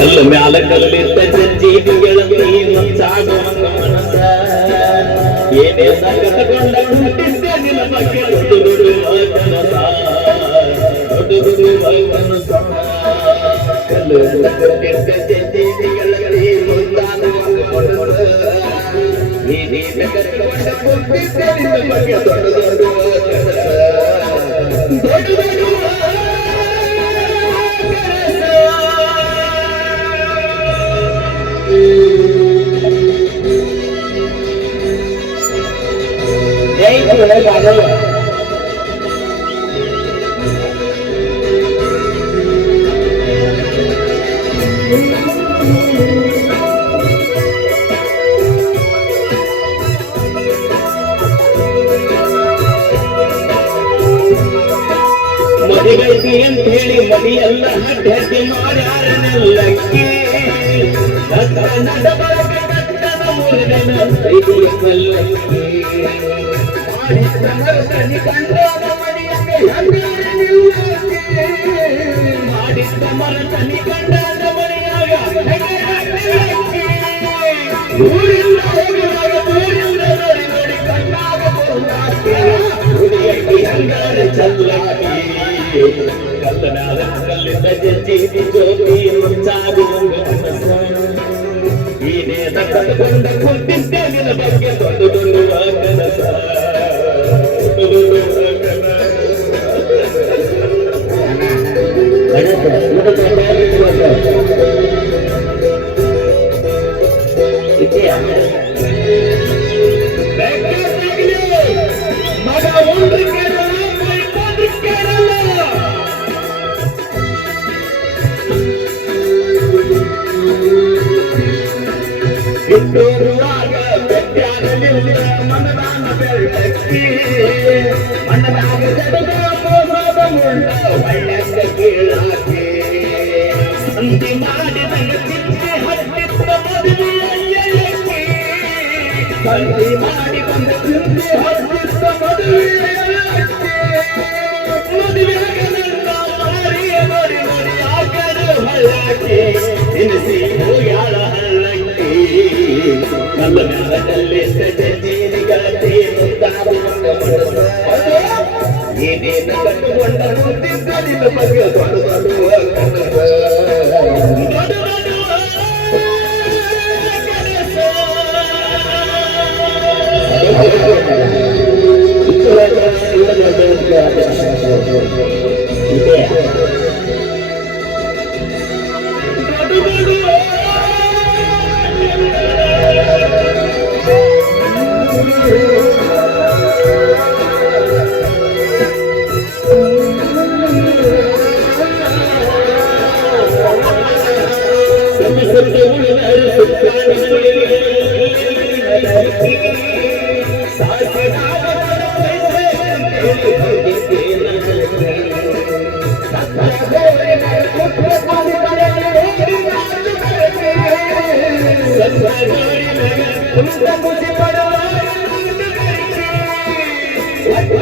ಕಲ್ಲು ಮ್ಯಾಲ ಕಲ್ಲಿಟ್ಟ ಜಜ್ಜಿಗೆ ಗೆಳತಿ ಮಚ್ಚಾಗುವಂಗ ಮನಸ ಏನೇ ಸಂಗತಗೊಂಡ ಹುಟ್ಟಿದ್ದೆ ನಿನ್ನ ಬಗ್ಗೆ ದೊಡ್ಡ ದುಡುವ ಕನಸ ದೊಡ್ಡ ದುಡುವ ಕನಸ ಕಲ್ಲು ಮ್ಯಾಲ ಕಲ್ಲಿಟ್ಟ ಜಜ್ಜಿಗೆ ಗೆಳತಿ ಮಚ್ಚಾಗುವಂಗ ಮನಸ ಏನೇ ಸಂಗತಗೊಂಡ ಹುಟ್ಟಿದ್ದೆ ನಿನ್ನ ಬಗ್ಗೆ ಗುರುಗಳೇ ಮದಿಗೈತಿ ಅಂತ ಹೇಳಿ ಮದಿಯೆಲ್ಲ ಹಡ್ಡಿ ಮಾಡ್ಯಾರನೆಲ್ಲಕ್ಕೆ ನಡ್ದ ನಡ ಬಳಗ ಕಟ್ಟದ ಮುರಿದನ ಕೈಗುಳ ಕಲ್ಲಕ್ಕೆ ఈ నేత కొండ కుట్టింటే నిలబడిపోతుంది ಮನದಾಗ ಜಡದ ಕೋಸದ ಮುಂಡ ಒಳ್ಳೆಕ್ಕ ಮಾರಿ ಮರಿ ಮರಿ ಆಕರು ಹಳ್ಳಕ್ಕೆ ತಿನ್ನಿಸಿ ಹೋಗ್ಯಾಳ ಹಳ್ಳಕ್ಕೆ ಕಲ್ಲ ಮ್ಯಾಲದಲ್ಲಿ ಜೀನಿಗತಿ ಮುದ್ದಾಗುವಂಗ ಮನಸ್ಸ ಏನೇನು ಕಟ್ಟುಕೊಂಡ ಮುದ್ದಿದ್ದ ನಿನ್ನ ಬಗ್ಗೆ ದೊಡ್ಡ ದೊಡ್ಡ Itulah Yeah.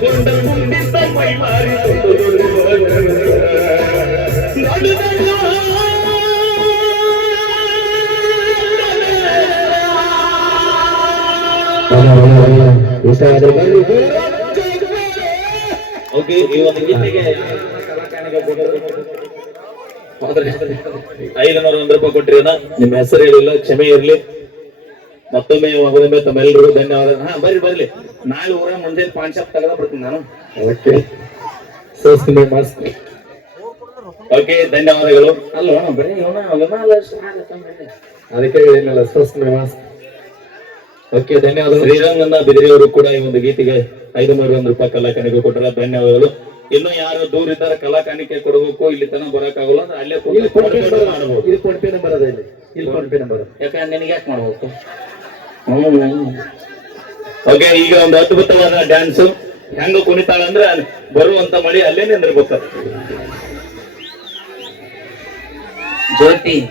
കൊണ്ട് മുണ്ടിത്ത പൈമാറി ಓಕೆ, ಈ ಒಂದು ಗೀತೆಗೆ ಐದುನೂರ ರೂಪಾಯಿ ಕೊಟ್ರಿ ಅಣ್ಣ ನಿಮ್ಮ ಹೆಸರು ಹೇಳಿಲ್ಲ, ಕ್ಷಮೆ ಇರ್ಲಿ. ಮತ್ತೊಮ್ಮೆ ಮಗದೊಮ್ಮೆ ತಮ್ಮೆಲ್ಲರಿಗೂ ಧನ್ಯವಾದ. ಹಾ, ಬರ್ರಿ ಬರ್ಲಿ ನಾಳೆ ಊರ ಮುಂದೆ ಪಾನ್ ಶಾಪ್ ತೆಗೆದ ಬರ್ತೀನಿ ನಾನು. ಓಕೆ ಮಸ್ತ್ ಓಕೆ ಧನ್ಯವಾದಗಳು. ಅಲ್ಲ ಬರೀ ಅದಕ್ಕೆ ಹೇಳಿದ್ನಲ್ಲ ಸ್ವಸ್ಥ ಓಕೆ ಧನ್ಯವಾದ ಶ್ರೀರಂಗನ ಬಿದಿರಿಯವರು ಕೂಡ ಈ ಒಂದು ಗೀತೆಗೆ ಐದು ನೂರ ಒಂದು ರೂಪಾಯಿ ಕಲಾಕಾಣಿಕೆ ಕೊಟ್ಟರ ಧನ್ಯವಾದಗಳು. ಇನ್ನು ಯಾರು ದೂರ ಇದ್ದಾರೆ ಕಲಾಕಾಣಿಕೆ ಕೊಡಬೇಕು ಇಲ್ಲಿ ತನಕ ಬರಕ್ಕಾಗಲ್ಲ ಅಂದ್ರೆ ಅಲ್ಲೇ ಇಲ್ಲಿ ಫೋನ್ ಪೇ ನಂಬರ್ ಅದ ಇಲ್ಲಿ ಇಲ್ಲಿ. ಫೋನ್ ಪೇ ನಂಬರ್ ಯಾಕಂದ್ರೆ ನಿನಗೆ ಯಾಕೆ ಮಾಡ್ಬೇಕು? ಓಕೆ ಈಗ ಒಂದು ಅದ್ಭುತವಾದ ಡ್ಯಾನ್ಸ್ ಹೆಂಗ ಕುಣಿತಾಳ ಅಂದ್ರೆ ಬರುವಂತ ಮಳಿ ಅಲ್ಲೇ ನಿಂದಿರ್ಬೇಕು ज्योति